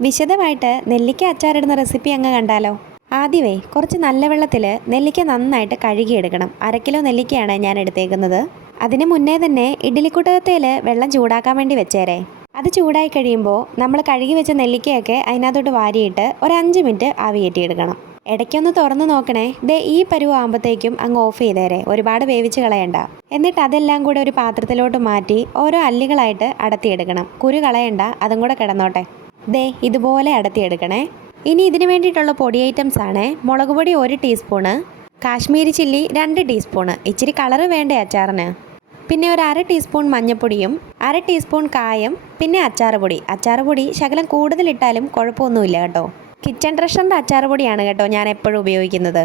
വിശദമായിട്ട് നെല്ലിക്ക അച്ചാറിടുന്ന റെസിപ്പി അങ്ങ് കണ്ടാലോ? ആദ്യമേ കുറച്ച് നല്ല വെള്ളത്തിൽ നെല്ലിക്ക നന്നായിട്ട് കഴുകിയെടുക്കണം. അര കിലോ നെല്ലിക്കയാണ് ഞാൻ എടുത്തേക്കുന്നത്. അതിന് മുന്നേ തന്നെ ഇഡ്ഡലിക്കുട്ടകത്തേൽ വെള്ളം ചൂടാക്കാൻ വേണ്ടി വെച്ചേരേ. അത് ചൂടായി കഴിയുമ്പോൾ നമ്മൾ കഴുകി വെച്ച നെല്ലിക്കയൊക്കെ അതിനകത്തോട്ട് വാരിയിട്ട് ഒരു അഞ്ച് മിനിറ്റ് ആവിയേറ്റിയെടുക്കണം ഇടയ്ക്കൊന്ന് തുറന്ന് നോക്കണേ. ദേ ഈ പരുവാകുമ്പോഴത്തേക്കും അങ്ങ് ഓഫ് ചെയ്തേരെ. ഒരുപാട് വേവിച്ച് കളയണ്ട. എന്നിട്ട് അതെല്ലാം കൂടെ ഒരു പാത്രത്തിലോട്ട് മാറ്റി ഓരോ അല്ലികളായിട്ട് അടത്തിയെടുക്കണം. കുരു കളയണ്ട. അതും കൂടെ കിടന്നോട്ടെ. ദേ ഇതുപോലെ അടത്തിയെടുക്കണേ. ഇനി ഇതിന് വേണ്ടിയിട്ടുള്ള പൊടി ഐറ്റംസ് ആണ് മുളക് പൊടി ഒരു ടീസ്പൂണ് കാശ്മീരി ചില്ലി രണ്ട് ടീസ്പൂണ് ഇച്ചിരി കളറ് വേണ്ടേ അച്ചാറിന്. പിന്നെ ഒരു അര ടീസ്പൂൺ മഞ്ഞൾപ്പൊടിയും അര ടീസ്പൂൺ കായം പിന്നെ അച്ചാറ് പൊടി. അച്ചാറ് പൊടി ശകലം കൂടുതലിട്ടാലും കുഴപ്പമൊന്നുമില്ല കേട്ടോ. കിച്ചൺ ട്രഷറിന്റെ അച്ചാറ് പൊടിയാണ് കേട്ടോ ഞാൻ എപ്പോഴും ഉപയോഗിക്കുന്നത്.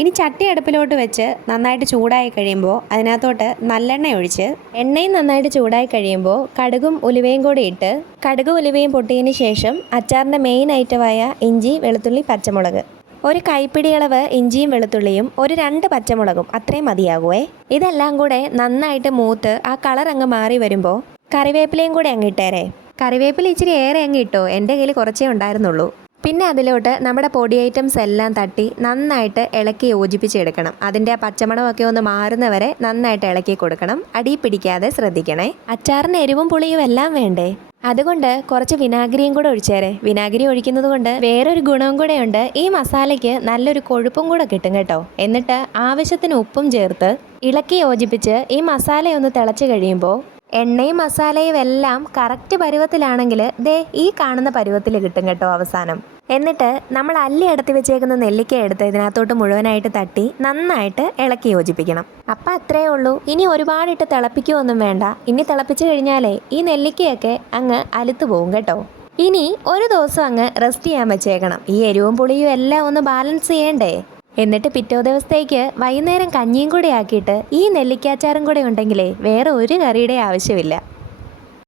ഇനി ചട്ടി അടുപ്പിലോട്ട് വെച്ച് നന്നായിട്ട് ചൂടായി കഴിയുമ്പോൾ അതിനകത്തോട്ട് നല്ലെണ്ണ ഒഴിച്ച് എണ്ണയും നന്നായിട്ട് ചൂടായി കഴിയുമ്പോൾ കടുകും ഉലുവയും കൂടി ഇട്ട് കടുക് ഉലുവയും പൊട്ടിയതിന് ശേഷം അച്ചാറിന്റെ മെയിൻ ഐറ്റമായ ഇഞ്ചി വെളുത്തുള്ളി പച്ചമുളക്. ഒരു കൈപ്പിടി അളവ് ഇഞ്ചിയും വെളുത്തുള്ളിയും ഒരു രണ്ട് പച്ചമുളകും അത്രയും മതിയാകുമേ ഇതെല്ലാം കൂടെ നന്നായിട്ട് മൂത്ത് ആ കളർ അങ്ങ് മാറി വരുമ്പോൾ കറിവേപ്പിലയും കൂടെ അങ്ങ് ഇട്ടേരെ. കറിവേപ്പില ഇച്ചിരി ഏറെ അങ്ങ് ഇട്ടോ? എന്റെ കയ്യിൽ കുറച്ചേ ഉണ്ടായിരുന്നുള്ളൂ. പിന്നെ അതിലോട്ട് നമ്മുടെ പൊടി ഐറ്റംസ് എല്ലാം തട്ടി നന്നായിട്ട് ഇളക്കി യോജിപ്പിച്ചെടുക്കണം. അതിന്റെ ആ പച്ചമണമൊക്കെ ഒന്ന് മാറുന്നവരെ നന്നായിട്ട് ഇളക്കി കൊടുക്കണം. അടി പിടിക്കാതെ ശ്രദ്ധിക്കണേ. അച്ചാറിന് എരിവും പുളിയും എല്ലാം വേണ്ടേ? അതുകൊണ്ട് കുറച്ച് വിനാഗിരിയും കൂടെ ഒഴിച്ചേരെ. വിനാഗിരി ഒഴിക്കുന്നത് കൊണ്ട് വേറൊരു ഗുണവും കൂടെയുണ്ട്. ഈ മസാലയ്ക്ക് നല്ലൊരു കൊഴുപ്പും കൂടെ കിട്ടും കേട്ടോ. എന്നിട്ട് ആവശ്യത്തിന് ഉപ്പും ചേർത്ത് ഇളക്കി യോജിപ്പിച്ച് ഈ മസാലയൊന്ന് തിളച്ച് കഴിയുമ്പോൾ എണ്ണയും മസാലയും എല്ലാം കറക്റ്റ് പരുവത്തിലാണെങ്കിൽ ദേ ഈ കാണുന്ന പരുവത്തിൽ കിട്ടും കേട്ടോ അവസാനം. എന്നിട്ട് നമ്മൾ അല്ലി അടത്തി വെച്ചേക്കുന്ന നെല്ലിക്ക എടുത്ത് ഇതിനകത്തോട്ട് മുഴുവനായിട്ട് തട്ടി നന്നായിട്ട് ഇളക്കി യോജിപ്പിക്കണം. അപ്പം അത്രേ ഉള്ളൂ. ഇനി ഒരുപാടിട്ട് തിളപ്പിക്കുകയൊന്നും വേണ്ട. ഇനി തിളപ്പിച്ചു കഴിഞ്ഞാലേ ഈ നെല്ലിക്കയൊക്കെ അങ്ങ് അലുത്തു പോകും കേട്ടോ. ഇനി ഒരു ദിവസം അങ്ങ് റെസ്റ്റ് ചെയ്യാൻ വെച്ചേക്കണം. ഈ എരിവും പുളിയും എല്ലാം ഒന്ന് ബാലൻസ് ചെയ്യണ്ടേ? എന്നിട്ട് പിറ്റോ ദിവസത്തേക്ക് വൈകുന്നേരം കഞ്ഞിയും കൂടെ ആക്കിയിട്ട് ഈ നെല്ലിക്കാച്ചാറും കൂടെ ഉണ്ടെങ്കിലേ വേറെ ഒരു കറിയുടെ ആവശ്യമില്ല.